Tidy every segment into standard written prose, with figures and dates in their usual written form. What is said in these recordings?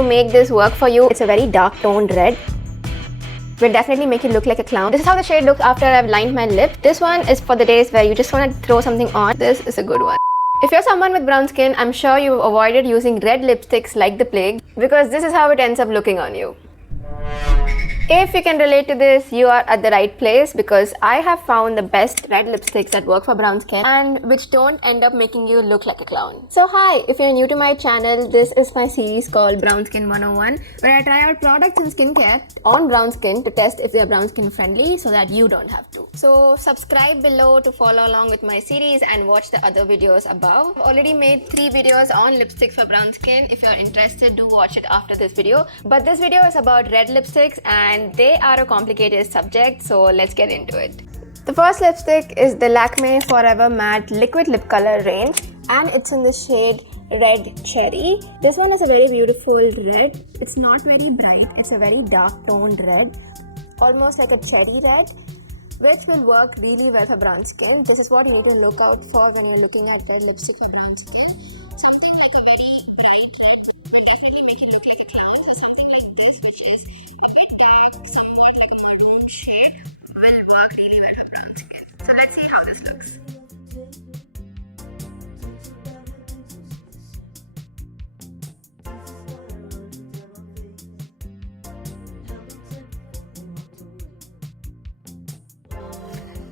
to make this work for you. It's a very dark toned red. Will definitely make you look like a clown. This is how the shade looks after I've lined my lip. This one is for the days where you just want to throw something on. This is a good one. If you're someone with brown skin, I'm sure you've avoided using red lipsticks like the plague, because this is how it ends up looking on you. If you can relate to this, you are at the right place, because I have found the best red lipsticks that work for brown skin and which don't end up making you look like a clown. So hi, if you're new to my channel, this is my series called Brown Skin 101, where I try out products in skincare on brown skin to test if they are brown skin friendly so that you don't have to. So subscribe below to follow along with my series and watch the other videos above. I've already made 3 videos on lipsticks for brown skin. If you're interested, do watch it after this video. But this video is about red lipsticks, and they are a complicated subject, so let's get into it. The first lipstick is the Lakme Forever Matte Liquid Lip Color range, and it's in the shade Red Cherry. This one is a very beautiful red. It's not very bright, it's a very dark toned red, almost like a cherry red, which will work really well for brown skin. This is what you need to look out for when you're looking at red lipstick for brown skin. Something like a very bright red will definitely make you look like a clown. So something like this, which is somewhat like a maroon shade, will work really well for brown skin. So let's see how this looks.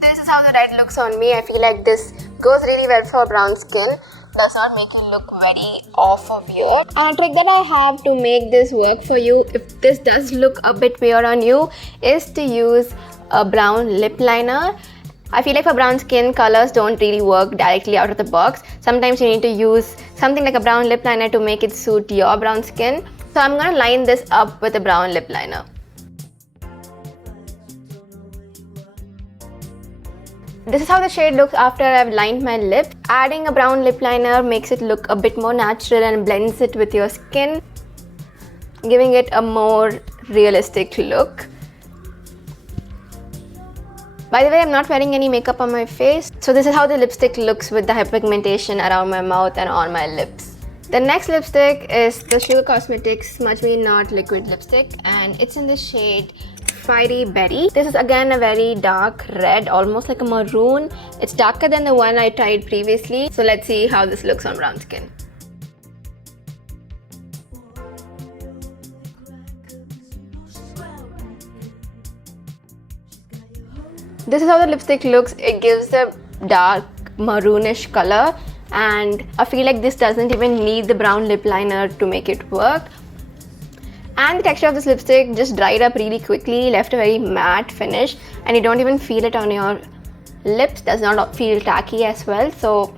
This is how the red looks on me. I feel like this goes really well for brown skin. Does not make you look very off or weird. And a trick that I have to make this work for you, if this does look a bit weird on you, is to use a brown lip liner. I feel like for brown skin, colors don't really work directly out of the box. Sometimes you need to use something like a brown lip liner to make it suit your brown skin. So I'm going to line this up with a brown lip liner. This is how the shade looks after I've lined my lips. Adding a brown lip liner makes it look a bit more natural and blends it with your skin, giving it a more realistic look. By the way, I'm not wearing any makeup on my face, so this is how the lipstick looks with the hyperpigmentation around my mouth and on my lips. The next lipstick is the Sugar Cosmetics Smudge Me Not Liquid Lipstick, and it's in the shade Fiery Berry. This is again a very dark red, almost like a maroon. It's darker than the one I tried previously. So let's see how this looks on brown skin. This is how the lipstick looks. It gives the dark maroonish color, and I feel like this doesn't even need the brown lip liner to make it work. And the texture of this lipstick just dried up really quickly, left a very matte finish, and you don't even feel it on your lips. Does not feel tacky as well, so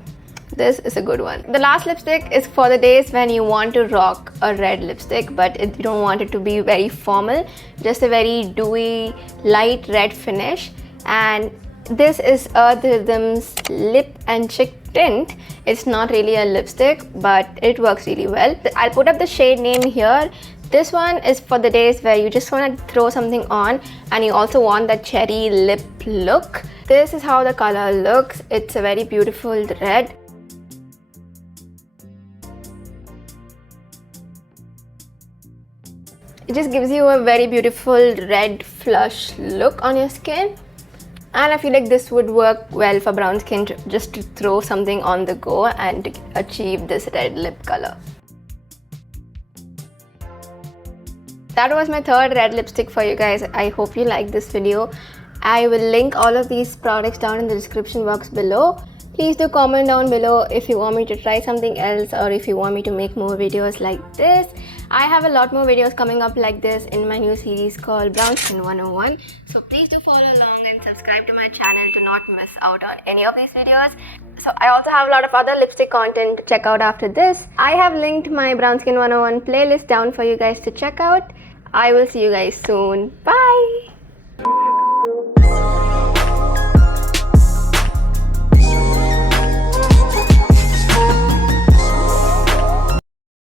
this is a good one. The last lipstick is for the days when you want to rock a red lipstick, but you don't want it to be very formal, just a very dewy, light red finish. And this is Earth Rhythm's Lip and Chick Tint. It's not really a lipstick, but it works really well. I'll put up the shade name here. This one is for the days where you just want to throw something on and you also want that cherry lip look. This is how the color looks. It's a very beautiful red. It just gives you a very beautiful red flush look on your skin. And I feel like this would work well for brown skin, just to throw something on the go and to achieve this red lip color. That was my third red lipstick for you guys. I hope you liked this video. I will link all of these products down in the description box below. Please do comment down below if you want me to try something else or if you want me to make more videos like this. I have a lot more videos coming up like this in my new series called Brown Skin 101. So please do follow along and subscribe to my channel to not miss out on any of these videos. So I also have a lot of other lipstick content to check out after this. I have linked my Brown Skin 101 playlist down for you guys to check out. I will see you guys soon. Bye!